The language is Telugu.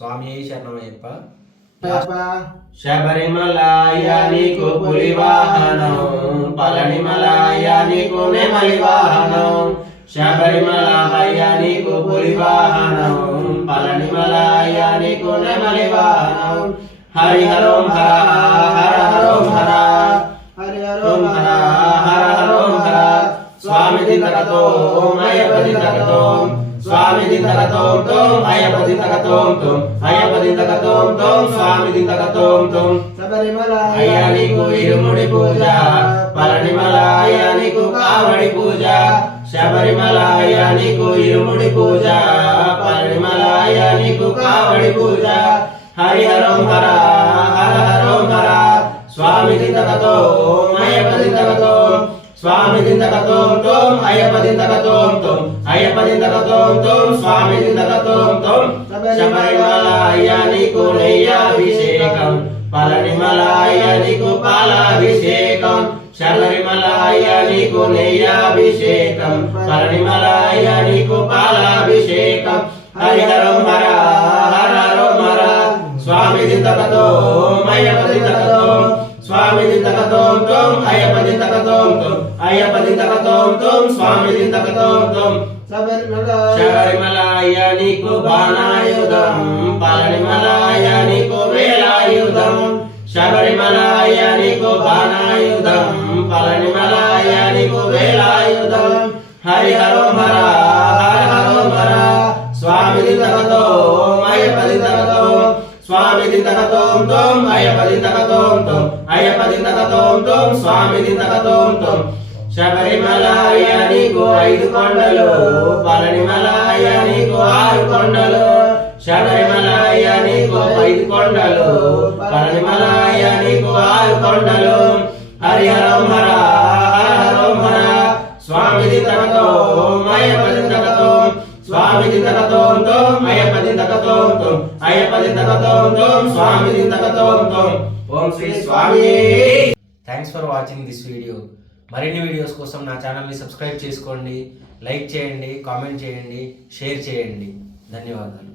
స్వామి శరణమయ్యప్ప. శబరిమలాయ నీకు పులి వాహనం, పళనిమలాయ నీకు నెమలి వాహనం. శబరిమలాయ నీకు పులి వాహనం, పళనిమలాయ నీకు నెమలి వాహనం. హరిహరోం హర హర హరోం హర, హరిహరోం హర హర హరోం హర. స్వామి దిందకతో అయ్యప్ప దిందకతో, స్వామి దిందకతోం తోం అయ్యప్ప దిందకతోం తోం, అయ్యప్ప దిందకతోం తోం స్వామి దిందకతోం తోం. శబరిమలాయ నీకు ఇరుముడి పూజ, పళనిమలాయ నీకు కావడి పూజ. శబరిమలాయ నీకు ఇరుముడి పూజ, పళనిమలాయ నీకు కావడి పూజ. హరిహరోం హర హర హరోం హర. స్వామి దిందకతోం అయ్యప్ప దిందకతోం, స్వామి దిందకతోం తోం అయ్యప్ప దిందకతోం తోం, అయ్యప్ప దిందకతోం తోం స్వామి దిందకతోం తోం. శబరిమలాయ నీకు నెయ్యాభిషేకం, పళనిమలాయ నీకు పాలాభిషేకం. శబరిమలాయ నీకు నెయ్యాభిషేకం, పళనిమలాయ నీకు పాలాభిషేకం. హరిహరం హర హర హరోం హర. స్వామి దిందకతోం అయ్యప్ప దిందకతోం, స్వామి దిందకతోం తోం అయ్యప్ప దిందకతోం తోం, అయ్యప్ప దిందకతోం తోం స్వామి దిందకతోం తోం. శబరిమలాయ నీకు బాణాయుధం, పళనిమలాయ నీకు వేలాయుధం. శబరిమలాయ నీకు బాణాయుధం, పళనిమలాయ నీకు వేలాయుధం. హరిహరోం హర హర హరోం హర. స్వామి దిందకతోం అయ్యప్ప దిందకతోం, స్వామి దిందకతోం తోం అయ్యప్ప దిందకతోం తోం, అయ్యప్ప దిందకతోం తోం స్వామి దిందకతోం తోం. శబరిమలాయ నీకు 5 కొండలు, పళనిమలాయ నీకు 6 కొండలు. శబరిమలాయ నీకు 5 కొండలు, పళనిమలాయ నీకు 6 కొండలు. హరిహరం హర హర హరోం హర. స్వామి దిందకతోం అయ్యప్ప దిందకతోం, స్వామి దిందకతోం తోం అయ్యప్ప దిందకతోం తోం, అయ్యప్ప దిందకతోం తోం స్వామి దిందకతోం తోం. ఓం శ్రీ స్వామి. Thanks for watching this video. మరిన్ని వీడియోస్ కోసం నా ఛానల్ని సబ్స్క్రైబ్ చేసుకోండి, లైక్ చేయండి, కామెంట్ చేయండి, షేర్ చేయండి. ధన్యవాదాలు.